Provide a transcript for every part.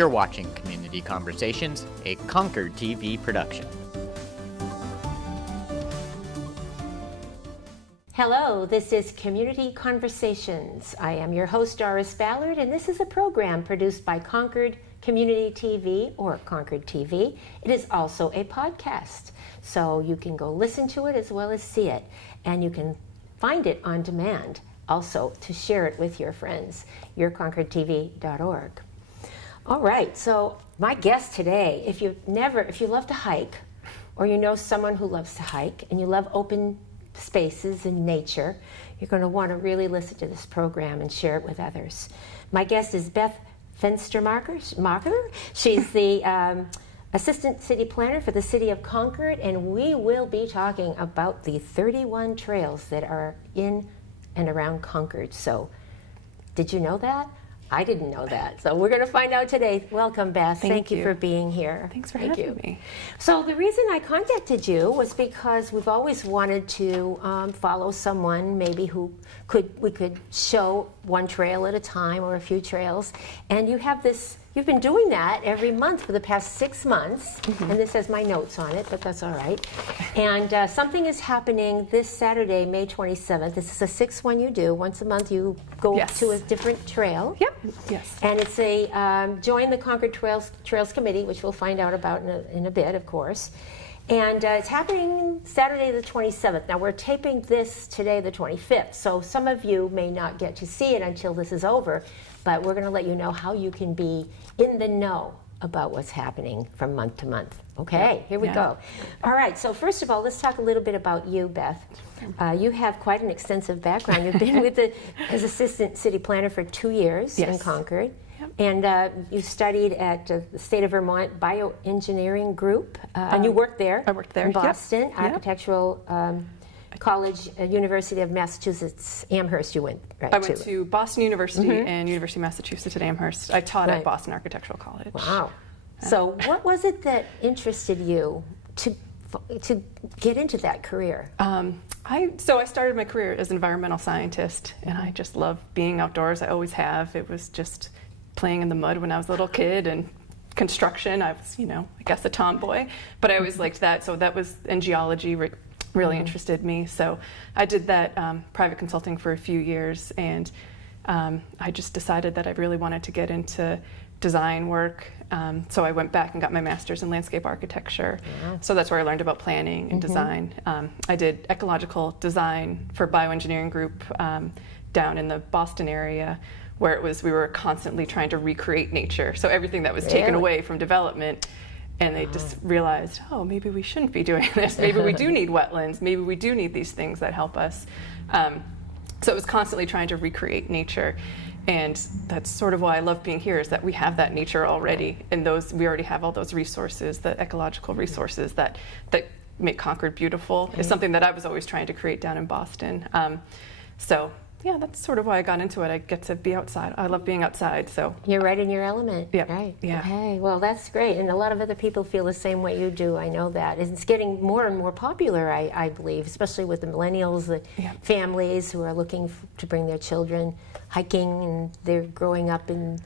You're watching Community Conversations, a Concord TV production. Hello, this is Community Conversations. I am your host, Doris Ballard, and this is a program produced by Concord Community TV, or Concord TV. It is also a podcast, so you can go listen to it as well as see it, and you can find it on demand, also to share it with your friends, yourconcordtv.org. All right, so my guest today, if you love to hike, or you know someone who loves to hike, and you love open spaces and nature, you're going to want to really listen to this program and share it with others. My guest is Beth Fenstermacher. She's the Assistant City Planner for the City of Concord, and we will be talking about the 31 trails that are in and around Concord. So, did you know that? I didn't know that. So we're going to find out today. Welcome, Beth. Thank you for being here. Thanks for having me. So the reason I contacted you was because we've always wanted to follow someone maybe who we could show one trail at a time or a few trails. And you've been doing that every month for the past 6 months. And this has my notes on it, but that's all right. And something is happening this Saturday, May 27th. This is the sixth one you do. Once a month you go to a different trail. Yep. Yes. And it's a join the Concord Trails Committee, which we'll find out about in a bit, of course. And it's happening Saturday the 27th. Now we're taping this today the 25th, so some of you may not get to see it until this is over, but we're going to let you know how you can be in the know about what's happening from month to month. Okay, here we go. All right, so first of all, let's talk a little bit about you, Beth. You have quite an extensive background. You've been as Assistant City Planner for 2 years in Concord. And you studied at the State of Vermont Bioengineering Group, and you worked there. I worked there in Boston, Architectural College, University of Massachusetts, Amherst. You went right? I went to Boston University and University of Massachusetts at Amherst. I taught at Boston Architectural College. Wow! So, what was it that interested you to get into that career? I started my career as an environmental scientist, and I just love being outdoors. I always have. It was just playing in the mud when I was a little kid, and construction. I was, I guess a tomboy, but I always liked that. So that was, and geology really interested me. So I did that private consulting for a few years, and I just decided that I really wanted to get into design work. So I went back and got my master's in landscape architecture. So that's where I learned about planning and design. I did ecological design for Bioengineering Group down in the Boston area, where we were constantly trying to recreate nature. So everything that was taken away from development, and they just realized, oh, maybe we shouldn't be doing this. Maybe we do need wetlands. Maybe we do need these things that help us. So it was constantly trying to recreate nature. And that's sort of why I love being here, is that we have that nature already. And we already have all those resources, the ecological resources that make Concord beautiful. Is something that I was always trying to create down in Boston. So yeah, that's sort of why I got into it. I get to be outside. I love being outside, so. You're right in your element. Yeah. Right. Yeah. Okay, well, that's great. And a lot of other people feel the same way you do. I know that. It's getting more and more popular, I believe, especially with the millennials, the families who are looking to bring their children hiking, and they're growing up and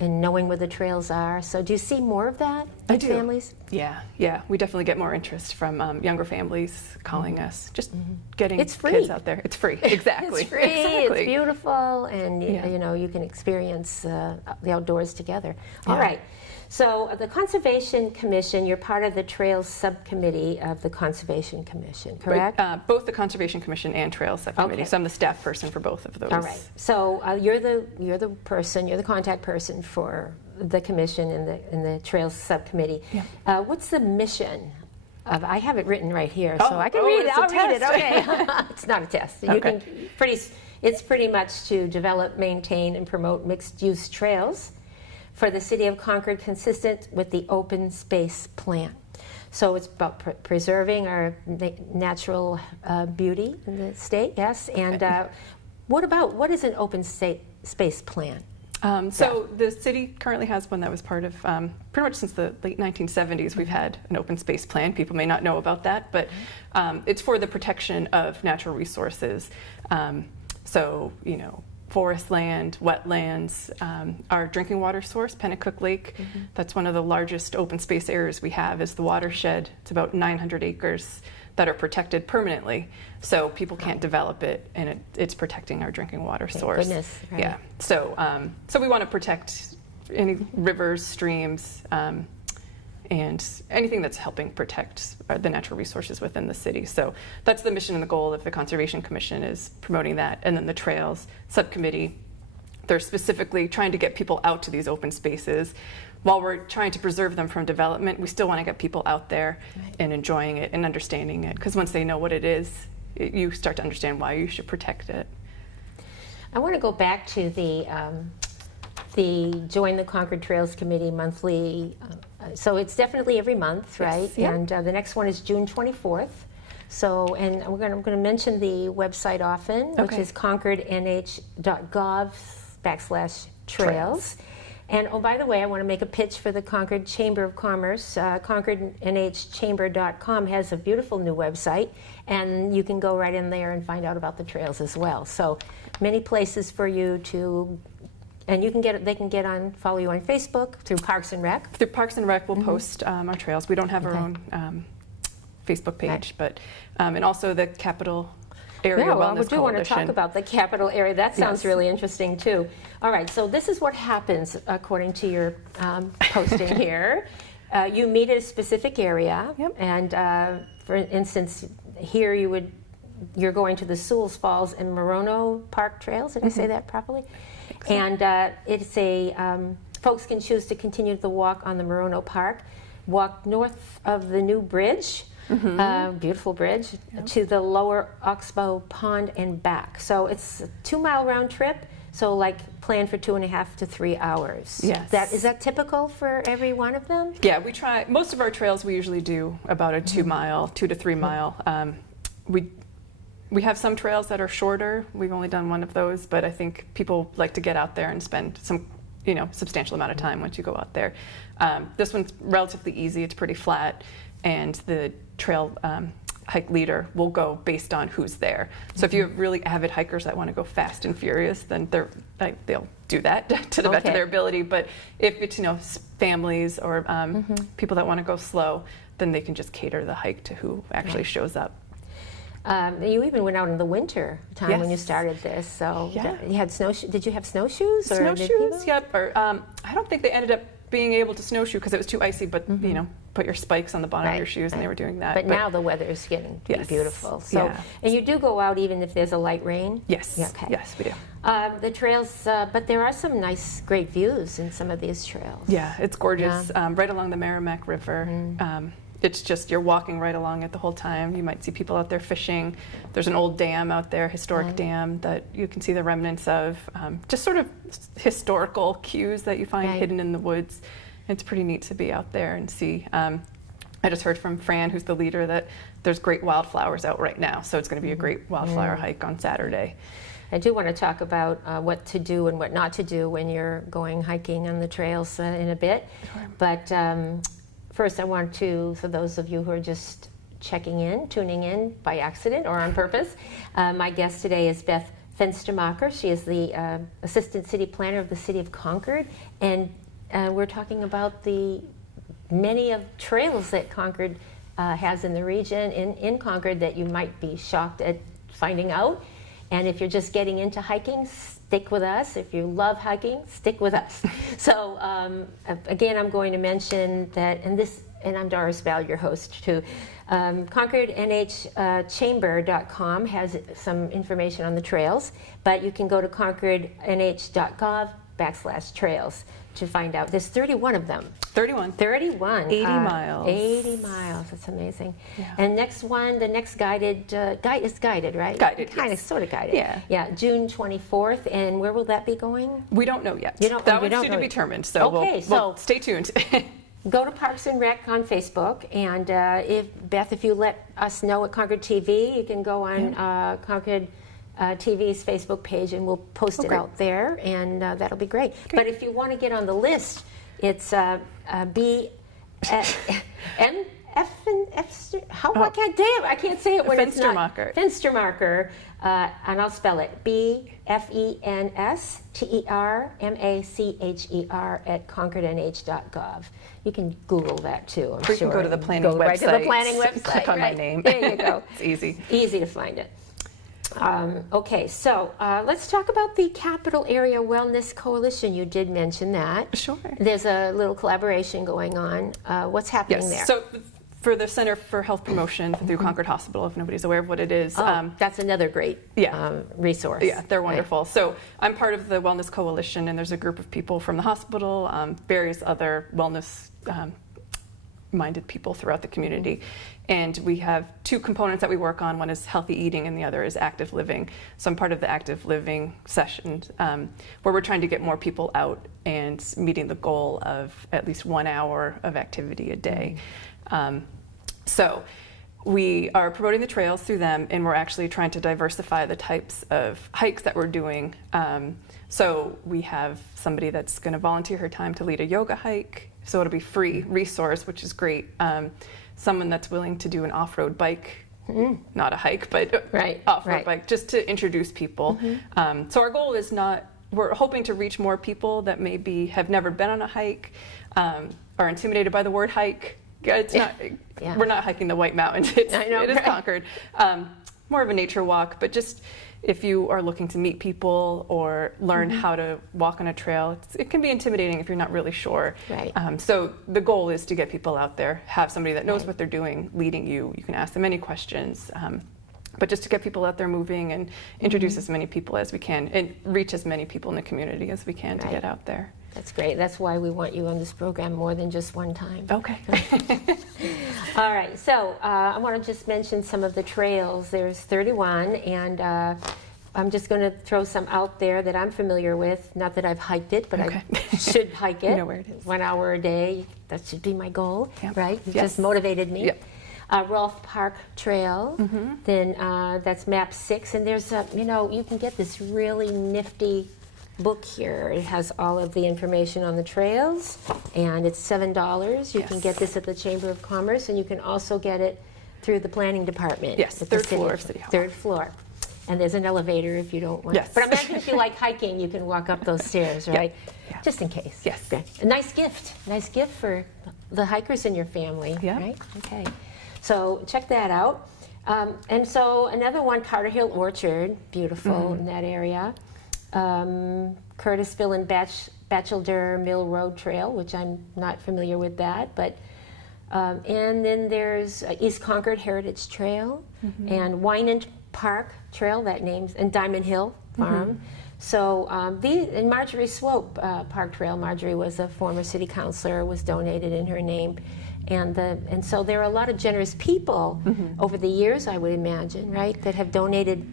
knowing where the trails are. So do you see more of that in families? Yeah. We definitely get more interest from younger families calling us, just getting kids out there. It's free, exactly. It's free, it's beautiful, and you can experience the outdoors together. All right. So the Conservation Commission, you're part of the Trails Subcommittee of the Conservation Commission, correct? Right. Both the Conservation Commission and Trails Subcommittee. So I'm the staff person for both of those. All right. So you're the contact person for the commission and the Trails Subcommittee. Yeah. What's the mission? I have it written right here, so I can read it. I'll read it. Okay. It's not a test. It's pretty much to develop, maintain, and promote mixed-use trails for the City of Concord, consistent with the open space plan. So it's about preserving our natural beauty in the state, yes. And what is an open space plan? So the city currently has one that was part of, pretty much since the late 1970s, we've had an open space plan. People may not know about that, but it's for the protection of natural resources. So, forest land, wetlands, our drinking water source, Pennacook Lake. That's one of the largest open space areas we have is the watershed. It's about 900 acres that are protected permanently, so people can't develop it, and it's protecting our drinking water source. Goodness, right. Yeah, so so we want to protect any rivers, streams, and anything that's helping protect the natural resources within the city. So that's the mission and the goal of the Conservation Commission, is promoting that. And then the Trails Subcommittee, they're specifically trying to get people out to these open spaces. While we're trying to preserve them from development, we still want to get people out there and enjoying it and understanding it, because once they know what it is, you start to understand why you should protect it. I want to go back to the Join the Concord Trails Committee monthly. So it's definitely every month, right? Yes, yep. And the next one is June 24th. So, and I'm going to mention the website often, which is concordnh.gov/trails. And oh, by the way, I want to make a pitch for the Concord Chamber of Commerce. ConcordNHChamber.com has a beautiful new website, and you can go right in there and find out about the trails as well. So many places for you to. And you can they can follow you on Facebook through Parks and Rec. Through Parks and Rec, we'll post our trails. We don't have our own Facebook page, but and also the Capital Area Wellness Coalition. I do want to talk about the Capital Area. That sounds really interesting too. All right, so this is what happens according to your posting here. You meet at a specific area, and for instance, here you're going to the Sewell's Falls and Morono Park trails. Did I say that properly? And it's folks can choose to continue the walk on the Morono Park, walk north of the new bridge, beautiful bridge, to the lower Oxbow Pond and back. So it's a 2-mile round trip, so like plan for 2.5 to 3 hours. Yes. Is that typical for every one of them? Yeah, we try, most of our trails we usually do about a 2 to 3 mile. We have some trails that are shorter. We've only done one of those, but I think people like to get out there and spend some, substantial amount of time once you go out there. This one's relatively easy. It's pretty flat, and the trail hike leader will go based on who's there. So if you have really avid hikers that want to go fast and furious, then they'll do that to the best of their ability. But if it's families or people that want to go slow, then they can just cater the hike to who actually shows up. You even went out in the winter time when you started this, so you had snowshoes. Did you have snowshoes? Snowshoes, yep. Or I don't think they ended up being able to snowshoe because it was too icy, but put your spikes on the bottom of your shoes, and they were doing that. But now the weather is getting beautiful. So, and you do go out even if there's a light rain? Yes. Yeah, okay. Yes, we do. The trails, but there are some nice, great views in some of these trails. Yeah, it's gorgeous. Right along the Merrimack River. It's just, you're walking right along it the whole time. You might see people out there fishing. There's an old dam out there, historic dam, that you can see the remnants of. Just sort of historical cues that you find hidden in the woods. It's pretty neat to be out there and see. I just heard from Fran, who's the leader, that there's great wildflowers out right now. So it's going to be a great wildflower hike on Saturday. I do want to talk about what to do and what not to do when you're going hiking on the trails in a bit. Sure. But first, I want to, for those of you who are just tuning in by accident or on purpose, my guest today is Beth Fenstermacher. She is the Assistant City Planner of the City of Concord, and we're talking about the many of trails that Concord has in the region, in Concord, that you might be shocked at finding out. And if you're just getting into hiking, stick with us. If you love hiking, stick with us. So again, I'm going to mention that, and I'm Doris Ballard, your host too. ConcordNHChamber.com has some information on the trails, but you can go to ConcordNH.gov/trails to find out. There's 31 of them. 31. 31. 80 miles. 80 miles. That's amazing. Yeah. And the next guided, is guided, right? Guided, Kind of, sort of guided. Yeah. Yeah, June 24th. And where will that be going? We don't know yet. That one's to be determined, so we'll stay tuned. Go to Parks and Rec on Facebook, and if you let us know at Concord TV, you can go on Concord TV's Facebook page, and we'll post it out there, and that'll be great. But if you want to get on the list, it's I can't say it when it's not. Fenstermacher. Fenstermacher, and I'll spell it BFENSTERMACHER at ConcordNH.gov. You can Google that too, I'm sure. Or you can go to the planning website. Right to the planning website. Click on my name. There you go. It's easy. Easy to find it. Okay, so let's talk about the Capital Area Wellness Coalition. You did mention that. Sure. There's a little collaboration going on. What's happening there? So for the Center for Health Promotion through Concord Hospital, if nobody's aware of what it is. That's another great resource. Yeah, they're wonderful. Right. So I'm part of the Wellness Coalition, and there's a group of people from the hospital, various other wellness minded people throughout the community. And we have two components that we work on. One is healthy eating and the other is active living. So I'm part of the active living session where we're trying to get more people out and meeting the goal of at least 1 hour of activity a day. So we are promoting the trails through them, and we're actually trying to diversify the types of hikes that we're doing. So we have somebody that's going to volunteer her time to lead a yoga hike. So it'll be free resource, which is great. Someone that's willing to do an off-road bike, not a hike, but off-road bike, just to introduce people. So our goal is we're hoping to reach more people that maybe have never been on a hike, are intimidated by the word hike. It's not, we're not hiking the White Mountains, it is Concord. More of a nature walk, but just if you are looking to meet people or learn how to walk on a trail, it can be intimidating if you're not really sure. Right. So the goal is to get people out there, have somebody that knows what they're doing leading you. You can ask them any questions, but just to get people out there moving and introduce as many people as we can and reach as many people in the community as we can to get out there. That's great. That's why we want you on this program more than just one time. Okay. All right. So I want to just mention some of the trails. There's 31, and I'm just going to throw some out there that I'm familiar with. Not that I've hiked it, but I should hike it. You know where it is. 1 hour a day. That should be my goal, right? It Yes. just motivated me. Yep. Rolfe Park Trail. Then that's map 6, and there's you can get this really nifty book here. It has all of the information on the trails, and it's $7. You can get this at the Chamber of Commerce, and you can also get it through the planning department. Yes, at third the floor of City Hall. Third floor. And there's an elevator if you don't want. Yes. But imagine if you like hiking, you can walk up those stairs, right? Yeah. Just in case. Yes. Okay. A nice gift. Nice gift for the hikers in your family, right? Okay. So check that out. And so another one, Carter Hill Orchard, beautiful in that area. Curtisville and Batchelder Mill Road Trail, which I'm not familiar with that, but and then there's East Concord Heritage Trail and Wynant Park Trail, that name's, and Diamond Hill Farm. So and Marjorie Swope Park Trail. Marjorie was a former city councilor, was donated in her name. And so there are a lot of generous people over the years, I would imagine, right, that have donated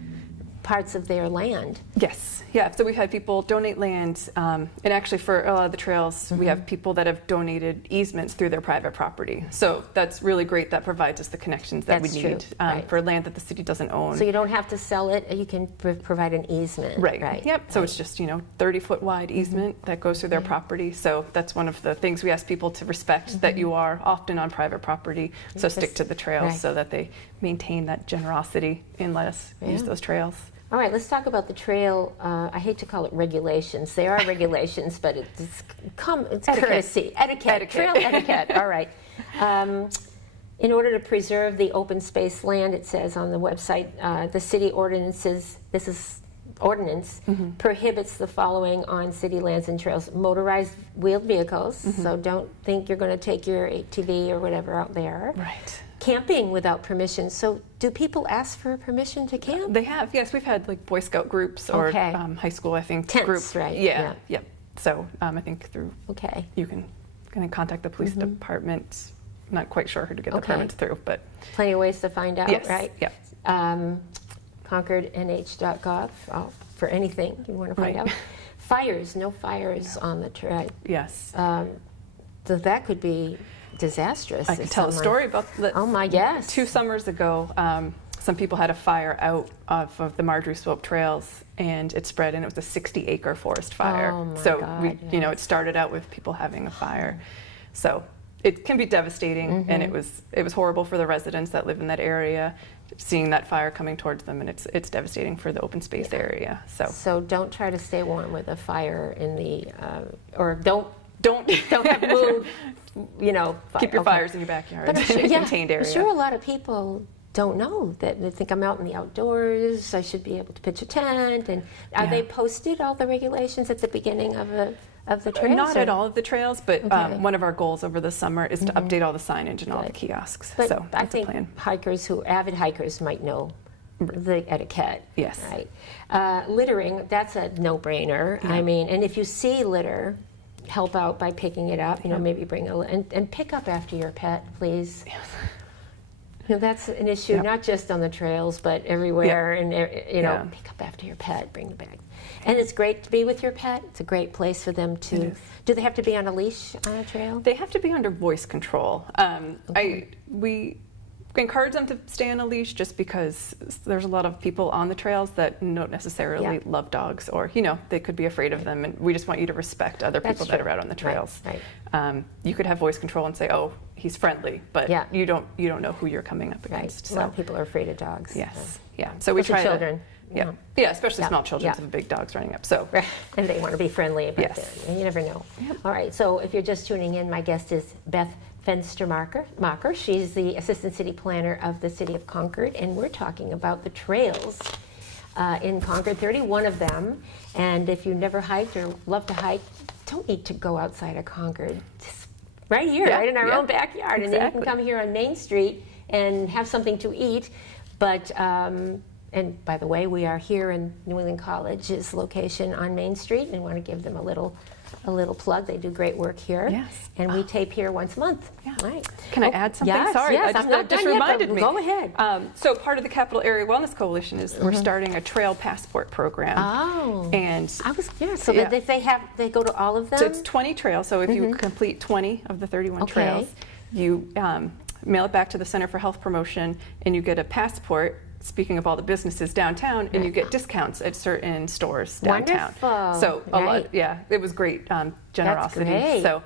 parts of their land. Yes, yeah. So we've had people donate land, and actually for a lot of the trails, we have people that have donated easements through their private property. So that's really great. That provides us the connections that we need for land that the city doesn't own. So you don't have to sell it. You can provide an easement. Right. Yep. So it's just 30-foot wide easement that goes through their property. So that's one of the things we ask people to respect, that you are often on private property. So stick to the trails so that they maintain that generosity and let us use those trails. All right, let's talk about the trail. I hate to call it regulations. There are regulations, but it's courtesy, etiquette, trail etiquette. All right. In order to preserve the open space land, it says on the website, the city ordinance prohibits the following on city lands and trails: motorized wheeled vehicles. So don't think you're going to take your ATV or whatever out there. Right. Camping without permission. So do people ask for permission to camp? They have, yes. We've had like Boy Scout groups or high school, I think, tents, groups. Right? Yeah. Yep. So I think through you can contact the police department. Not quite sure who to get the permits through, but plenty of ways to find out, right? Yeah. ConcordNH.gov for anything you want to find out. Fires, no fires on the trail. Yes. So that could be disastrous. I can tell a story about that. Oh my gosh. 2 summers ago, some people had a fire out of the Marjorie Swope trails, and it spread, and it was a 60-acre forest fire. Oh my so God, it started out with people having a fire. So it can be devastating, and it was horrible for the residents that live in that area, seeing that fire coming towards them, and it's devastating for the open space area. So don't try to stay warm with a fire in the or don't have moved. Keep your fires in your backyard, in a contained area. I'm sure a lot of people don't know that. They think I'm out in the outdoors. I should be able to pitch a tent. And are they posted, all the regulations, at the beginning of the trails? Not at all of the trails, but one of our goals over the summer is to update all the signage and all the kiosks. But so I that's think the plan. avid hikers might know the etiquette. Yes. Right. Littering, that's a no-brainer. Yeah. I mean, and if you see litter, help out by picking it up. Maybe bring and pick up after your pet, please. Yes. That's an issue, not just on the trails, but everywhere. And pick up after your pet, bring the bag. And it's great to be with your pet. It's a great place for them to. Do they have to be on a leash on a trail? They have to be under voice control. We encourage them to stay on a leash just because there's a lot of people on the trails that don't necessarily love dogs, or they could be afraid of them, and we just want you to respect other people that are out on the trails. Right. You could have voice control and say, "Oh, he's friendly," but you don't know who you're coming up against. So. A lot of people are afraid of dogs. Yes. Yeah. So we try children. Yeah, especially small children have big dogs running up. So and they want to be friendly about it. You never know. Yep. All right. So if you're just tuning in, my guest is Beth Fenstermacher. She's the Assistant City Planner of the City of Concord, and we're talking about the trails in Concord, 31 of them. And if you never hiked or love to hike, don't need to go outside of Concord. Just right here, right in our own backyard. And then you can come here on Main Street and have something to eat. But and by the way, we are here in New England College's location on Main Street, and want to give them a little plug. They do great work here. Yes. And we tape here once a month. Yeah. Right. Can I add something? Yes, Sorry, yes, that just reminded me. Go ahead. So part of the Capital Area Wellness Coalition is we're starting a trail passport program. Oh. And So they go to all of them? So it's 20 trails. So if you complete 20 of the 31 trails, you mail it back to the Center for Health Promotion, and you get a passport. Speaking of all the businesses downtown, and you get discounts at certain stores downtown. Wonderful. So a lot, it was great generosity. That's great. So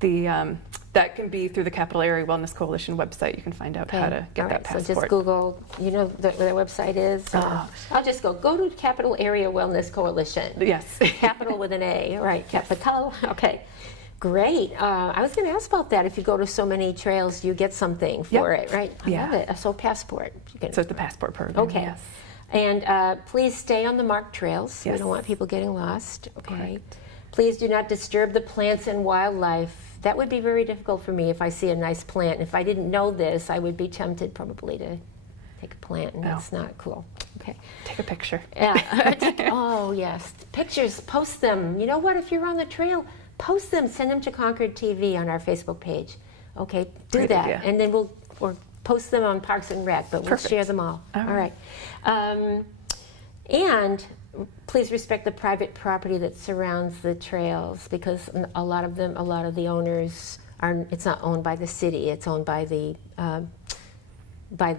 the that can be through the Capital Area Wellness Coalition website. You can find out how to get that passport. So just Google, what their website is. I'll just go to Capital Area Wellness Coalition. Yes. Capital with an A, right? Capital. Okay. Great. I was going to ask about that. If you go to so many trails, you get something for it, right? I love it. So passport. So it's the passport program. Okay. Yes. And please stay on the marked trails. Yes. We don't want people getting lost. Okay. Correct. Please do not disturb the plants and wildlife. That would be very difficult for me if I see a nice plant. If I didn't know this, I would be tempted probably to take a plant, and that's not cool. Okay. Take a picture. Yeah. Oh, yes. Pictures, post them. You know what? If you're on the trail, post them. Send them to Concord TV on our Facebook page. Okay, do Great that. idea. And then we'll post them on Parks and Rec, but we'll share them all. All right. And please respect the private property that surrounds the trails, because a lot of the owners it's not owned by the city, it's owned by the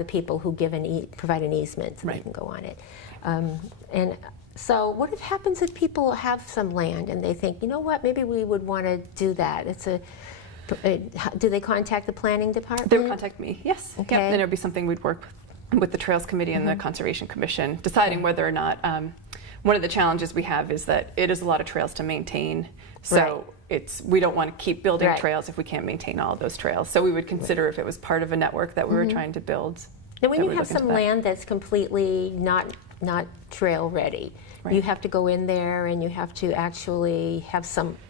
people who provide an easement so they can go on it. And so what happens if people have some land and they think, you know what, maybe we would want to do that? Do they contact the planning department? They would contact me, yes. Okay. Yep. Then it would be something we'd work with the Trails Committee and the Conservation Commission, deciding whether or not, one of the challenges we have is that it is a lot of trails to maintain. So we don't want to keep building trails if we can't maintain all of those trails. So we would consider if it was part of a network that we were trying to build. Now when you have some land that's completely not trail ready, you have to go in there and you have to actually have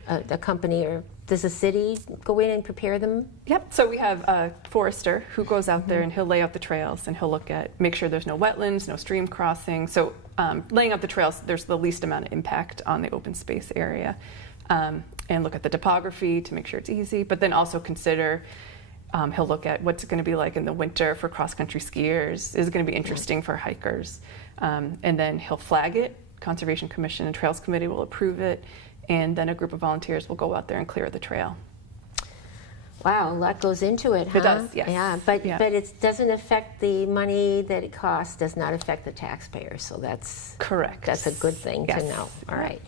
a company, or does the city go in and prepare them? Yep. So we have a forester who goes out there and he'll lay out the trails, and he'll make sure there's no wetlands, no stream crossing. So laying out the trails, there's the least amount of impact on the open space area, and look at the topography to make sure it's easy. But then also consider, he'll look at what's it going to be like in the winter for cross-country skiers. Is it going to be interesting for hikers? And then he'll flag it. Conservation Commission and Trails Committee will approve it, and then a group of volunteers will go out there and clear the trail. Wow, a lot goes into it, huh? It does, yes. Yeah, but it doesn't affect the money that it costs, does not affect the taxpayer, so that's correct. That's a good thing to know. All right.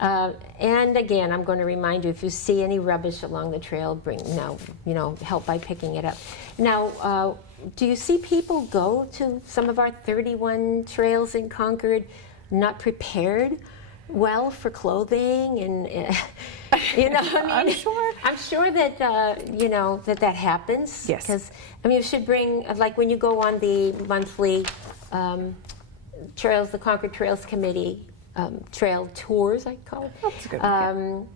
And again, I'm going to remind you, if you see any rubbish along the trail, help by picking it up. Now, do you see people go to some of our 31 trails in Concord not prepared well for clothing and I'm sure that that happens. Yes. Because you should bring, like when you go on the monthly trails, the Concord Trails Committee trail tours, I call it. That's a good one.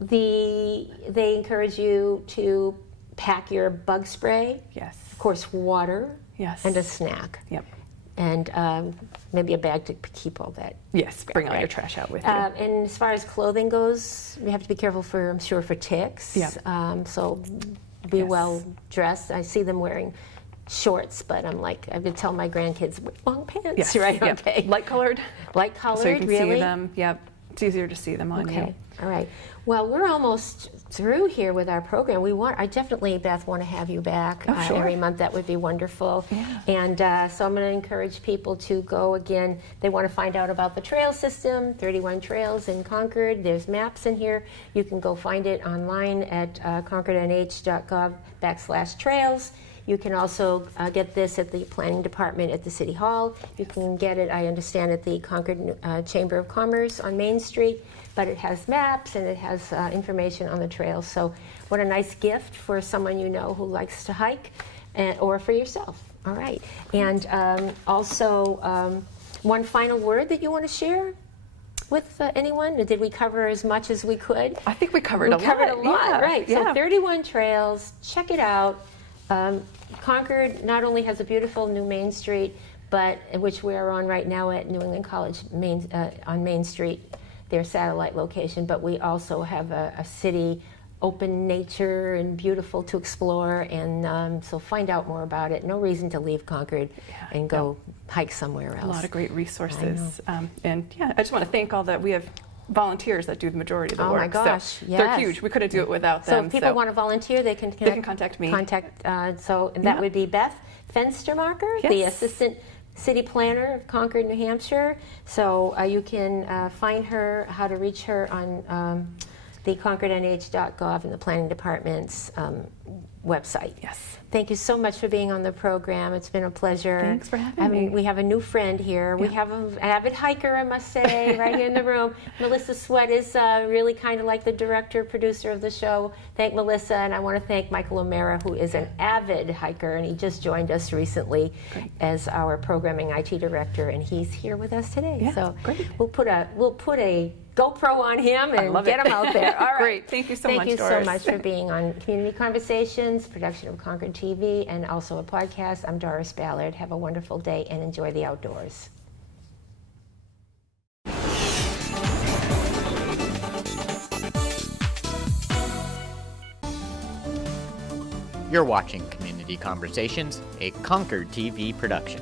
They encourage you to pack your bug spray. Yes. Of course, water. Yes. And a snack. Yep. And maybe a bag to keep all that. Yes, bring all your trash out with you. And as far as clothing goes, you have to be careful for ticks. Yep. So be Yes. well dressed. I see them wearing shorts, but I'm like, I would tell my grandkids, wear long pants, Yes. right? Yep. Okay. Light colored. Light colored, So you can really? see them. Yep. It's easier to see them on you. Okay. All right. Well, we're almost through here with our program. I definitely, Beth, want to have you back Oh, sure. every month. That would be wonderful. Yeah. And so I'm going to encourage people to go again. They want to find out about the trail system, 31 trails in Concord. There's maps in here. You can go find it online at concordnh.gov/trails. You can also get this at the planning department at the City Hall. You can get it, I understand, at the Concord Chamber of Commerce on Main Street. But it has maps and it has information on the trails. So what a nice gift for someone you know who likes to hike, or for yourself. All right. And also, one final word that you want to share with anyone? Did we cover as much as we could? I think we covered a lot. Yeah, right. Yeah. So 31 trails. Check it out. Concord not only has a beautiful new Main Street, but which we are on right now at New England College on Main Street, their satellite location, but we also have a city, open nature and beautiful to explore, and so find out more about it. No reason to leave Concord and go hike somewhere else. A lot of great resources. And yeah, I just want to thank we have volunteers that do the majority of the work. Oh my gosh, so yes. They're huge. We couldn't do it without them. So if people want to volunteer, they can contact me. That would be Beth Fenstermacher, Yes. the Assistant City Planner of Concord, New Hampshire. So you can find her, how to reach her on the concordnh.gov and the Planning Department's website. Yes. Thank you so much for being on the program. It's been a pleasure. Thanks for having me. We have a new friend here. We have an avid hiker, I must say, right here in the room. Melissa Sweat is really kind of like the director, producer of the show. Thank Melissa, and I want to thank Michael O'Mara, who is an avid hiker, and he just joined us recently as our programming IT director, and he's here with us today. Yeah, so great. We'll put a GoPro on him and get him out there. All right. Great. Thank you so much, Thank you Doris. so much for being on Community Conversations, production of Concord TV, and also a podcast. I'm Doris Ballard. Have a wonderful day and enjoy the outdoors. You're watching Community Conversations, a Concord TV production.